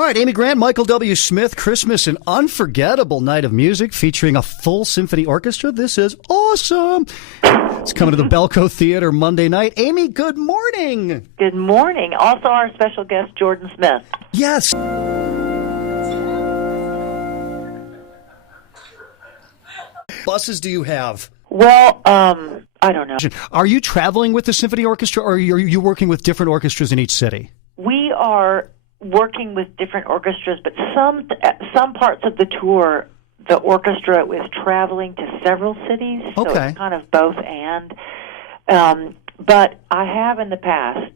All right, Amy Grant, Michael W. Smith, Christmas, an unforgettable night of music featuring a full symphony orchestra. This is awesome. It's coming to the Belco Theater Monday night. Amy, good morning. Good morning. Also our special guest, Jordan Smith. Yes. Buses do you have? Well, I don't know. Are you traveling with the symphony orchestra, or are you working with different orchestras in each city? We are working with different orchestras, but some parts of the tour, the orchestra is traveling to several cities, so it's kind of both and. But I have in the past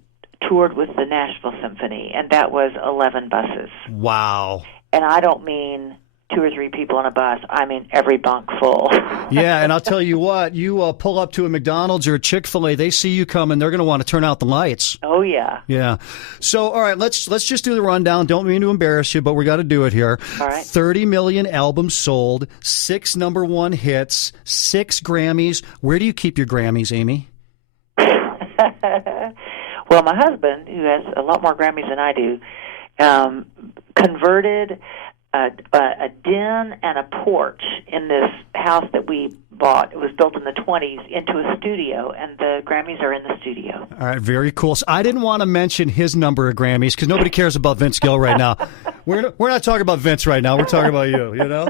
toured with the Nashville Symphony, and that was 11 buses. Wow. And I don't mean 2 or 3 people on a bus. I mean every bunk full. Yeah, and I'll tell you what, you pull up to a McDonald's or a Chick-fil-A, they see you coming, they're going to want to turn out the lights. Oh, yeah. Yeah. So, all right, let's just do the rundown. Don't mean to embarrass you, but we got to do it here. All right. 30 million albums sold, 6 number one hits, 6 Grammys. Where do you keep your Grammys, Amy? Well, my husband, who has a lot more Grammys than I do, converted a den and a porch in this house that we bought. It was built in the 1920s into a studio, and the Grammys are in the studio. All right, very cool. So I didn't want to mention his number of Grammys because nobody cares about Vince Gill right now. We're not talking about Vince right now. We're talking about you, you know?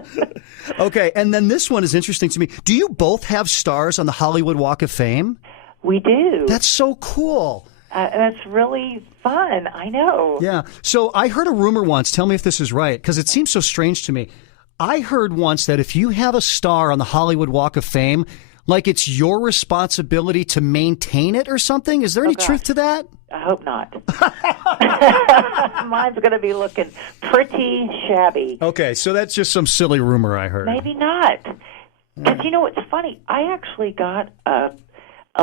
Okay, and then this one is interesting to me. Do you both have stars on the Hollywood Walk of Fame? We do. That's so cool. That's really fun. I know. Yeah. So I heard a rumor once. Tell me if this is right, because it seems so strange to me. I heard once that if you have a star on the Hollywood Walk of Fame, like it's your responsibility to maintain it or something. Is there any truth to that? I hope not. Mine's going to be looking pretty shabby. Okay, so that's just some silly rumor I heard. Maybe not. Because, you know, what's funny? I actually got a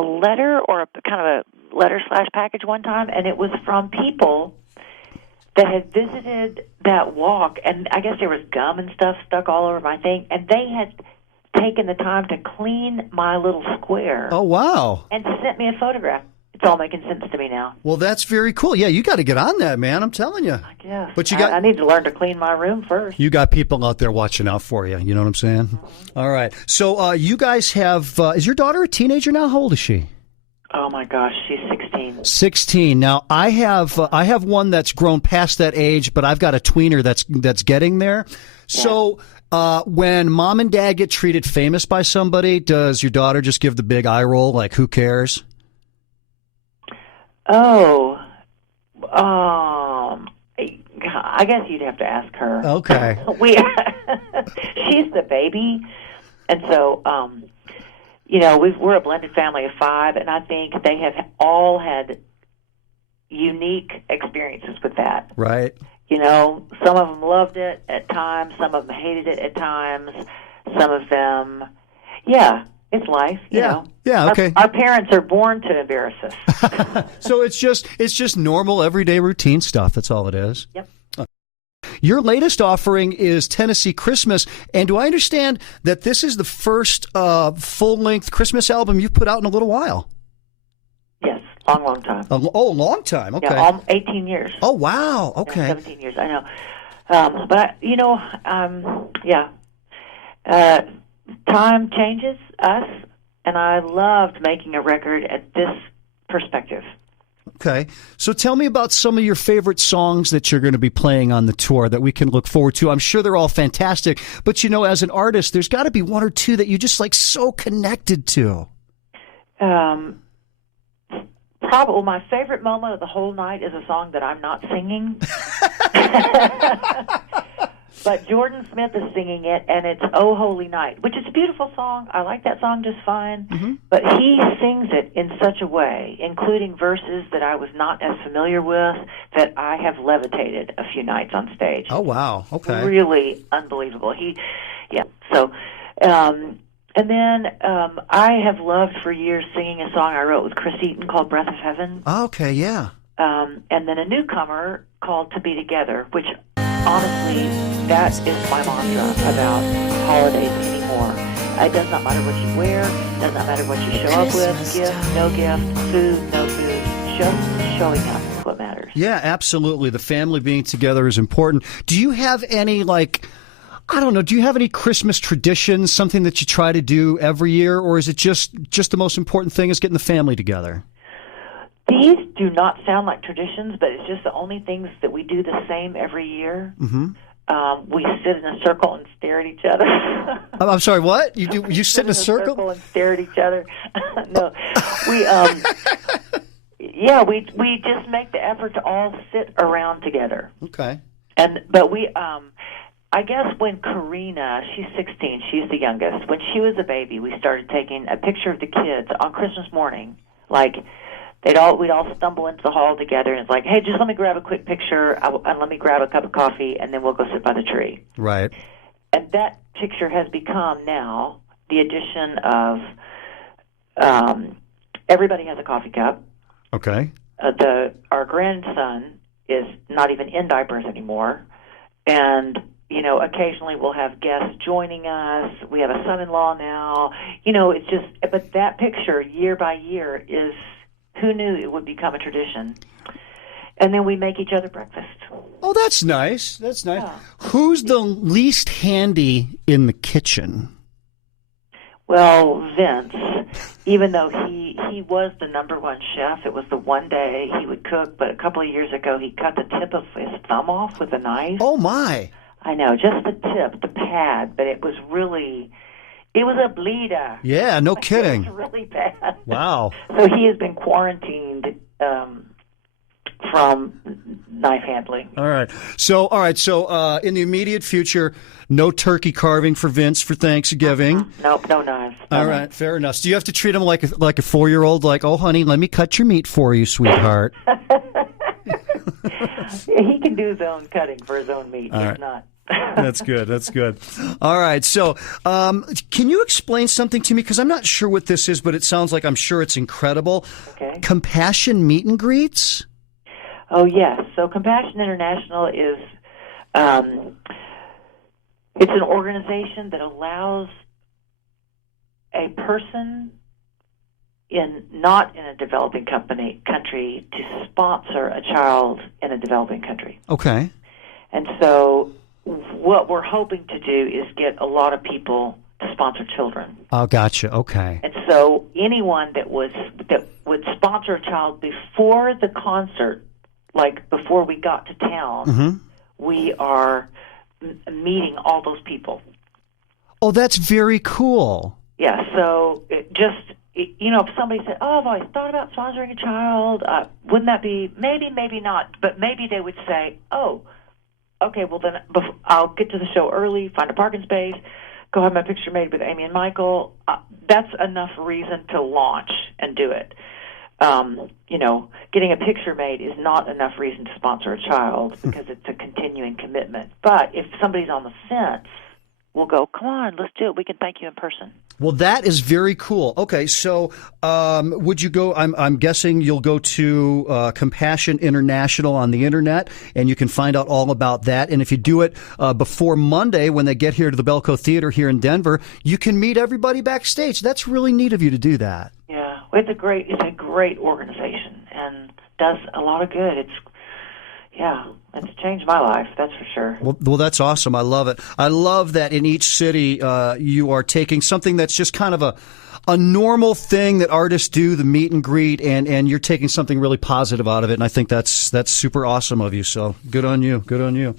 letter or a kind of a letter/package one time, and it was from people that had visited that walk, and I guess there was gum and stuff stuck all over my thing, and they had taken the time to clean my little square. Oh, wow. And sent me a photograph. It's all making sense to me now. Well, that's very cool. Yeah, you got to get on that, man. I'm telling you. I guess. But I need to learn to clean my room first. You got people out there watching out for you. You know what I'm saying? Mm-hmm. All right. So you guys have, is your daughter a teenager now? How old is she? Oh, my gosh. She's 16. 16. Now, I have one that's grown past that age, but I've got a tweener that's getting there. Yeah. So when mom and dad get treated famous by somebody, does your daughter just give the big eye roll, like, who cares? Oh, I guess you'd have to ask her. Okay. She's the baby, and so, you know, we're a blended family of 5, and I think they have all had unique experiences with that. Right. You know, some of them loved it at times, some of them hated it at times, some of them, it's life, you know. Yeah, okay. Our parents are born to embarrass us. So it's just normal, everyday routine stuff. That's all it is. Yep. Your latest offering is Tennessee Christmas, and do I understand that this is the first full-length Christmas album you've put out in a little while? Yes, long time. A long time, okay. Yeah, 18 years. Oh, wow, okay. 17 years, I know. But, you know, time changes us, and I loved making a record at this perspective. Okay. So tell me about some of your favorite songs that you're going to be playing on the tour that we can look forward to. I'm sure they're all fantastic, but, you know, as an artist, there's got to be 1 or 2 that you just, like, so connected to. Probably my favorite moment of the whole night is a song that I'm not singing. But Jordan Smith is singing it, and it's Oh Holy Night, which is a beautiful song. I like that song just fine. Mm-hmm. But he sings it in such a way, including verses that I was not as familiar with, that I have levitated a few nights on stage. Oh, wow. Okay. Really unbelievable. So, and then I have loved for years singing a song I wrote with Chris Eaton called Breath of Heaven. Oh, okay, yeah. And then a newcomer called To Be Together, which honestly, that is my mantra about holidays anymore. It does not matter what you wear, it does not matter what you show up with, gift, no gift, food, no food, just showing up is what matters. Yeah, absolutely. The family being together is important. Do you have any, like, I don't know, do you have any Christmas traditions, something that you try to do every year, or is it just the most important thing is getting the family together? These do not sound like traditions, but it's just the only things that we do the same every year. Mm-hmm. We sit in a circle and stare at each other. I'm sorry, what? You sit in a circle and stare at each other? No, we just make the effort to all sit around together. Okay. But I guess when Karina, she's 16, she's the youngest. When she was a baby, we started taking a picture of the kids on Christmas morning. Like, we'd all stumble into the hall together, and it's like, hey, just let me grab a quick picture, and let me grab a cup of coffee, and then we'll go sit by the tree. Right. And that picture has become now the addition of everybody has a coffee cup. Okay. Our grandson is not even in diapers anymore, and occasionally we'll have guests joining us. We have a son-in-law now. It's just, but that picture year by year is, who knew it would become a tradition? And then we make each other breakfast. Oh, that's nice. That's nice. Yeah. Who's the least handy in the kitchen? Well, Vince, even though he was the number one chef, it was the one day he would cook, but a couple of years ago he cut the tip of his thumb off with a knife. Oh, my. I know, just the tip, the pad, but it was a bleeder. Yeah, no kidding. It was really bad. Wow. So he has been quarantined from knife handling. All right. So in the immediate future, no turkey carving for Vince for Thanksgiving. Nope, no knives. All right, fair enough. So do you have to treat him like a 4-year-old, like, oh, honey, let me cut your meat for you, sweetheart? He can do his own cutting for his own meat. He's not. That's good. That's good. All right. So can you explain something to me? Because I'm not sure what this is, but it sounds like I'm sure it's incredible. Okay. Compassion Meet and Greets? Oh, yes. So Compassion International is it's an organization that allows a person not in a developing country to sponsor a child in a developing country. Okay. And so what we're hoping to do is get a lot of people to sponsor children. Oh, gotcha. Okay. And so anyone that would sponsor a child before the concert, like before we got to town, mm-hmm. we are meeting all those people. Oh, that's very cool. Yeah, so if somebody said, oh, I've always thought about sponsoring a child, wouldn't that be, maybe not, but maybe they would say, oh, okay, well then I'll get to the show early, find a parking space, go have my picture made with Amy and Michael. That's enough reason to launch and do it. Getting a picture made is not enough reason to sponsor a child because it's a continuing commitment. But if somebody's on the fence, we'll go, come on, let's do it. We can thank you in person. Well, that is very cool. Okay, so would you go, I'm guessing you'll go to Compassion International on the internet, and you can find out all about that. And if you do it before Monday when they get here to the Belco Theater here in Denver, you can meet everybody backstage. That's really neat of you to do that. Yeah, it's a great organization and does a lot of good. It's changed my life, that's for sure. Well, that's awesome. I love it. I love that in each city you are taking something that's just kind of a normal thing that artists do, the meet and greet, and you're taking something really positive out of it. And I think that's super awesome of you. So good on you. Good on you.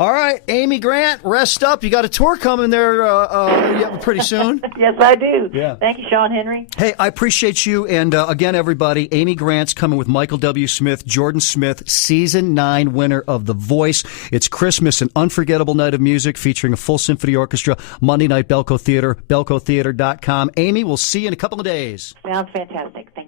All right, Amy Grant, rest up. You got a tour coming there pretty soon. Yes, I do. Yeah. Thank you, Sean Henry. Hey, I appreciate you. And again, everybody, Amy Grant's coming with Michael W. Smith, Jordan Smith, Season 9 winner of The Voice. It's Christmas, an unforgettable night of music featuring a full symphony orchestra, Monday night, Belco Theater, belcotheater.com. Amy, we'll see you in a couple of days. Sounds fantastic. Thank you.